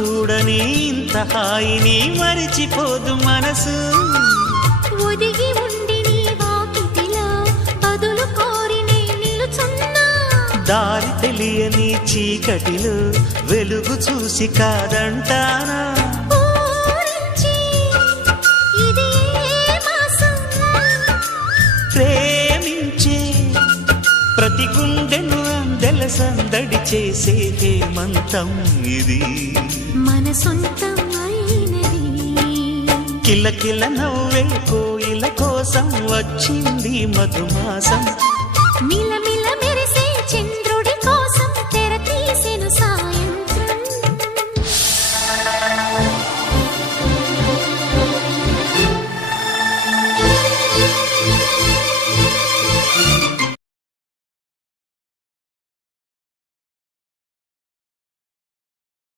చూడని ఇంత హాయిని మరిచిపోదు మనసు. ఒదిగి ఉండి నీ వాకిటిలో బదులు కోరి నే నిలుచున్నా. దారి తెలియని చీకటిలో వెలుగు చూసి కాదంటానా. ప్రేమించే ప్రతి గుండెను అందెల సందడి చేసే హేమంతం ఇది. మన సొంతం అయినది. కిలకిల నవ్వే కోయిల కోసం వచ్చింది మధుమాసం.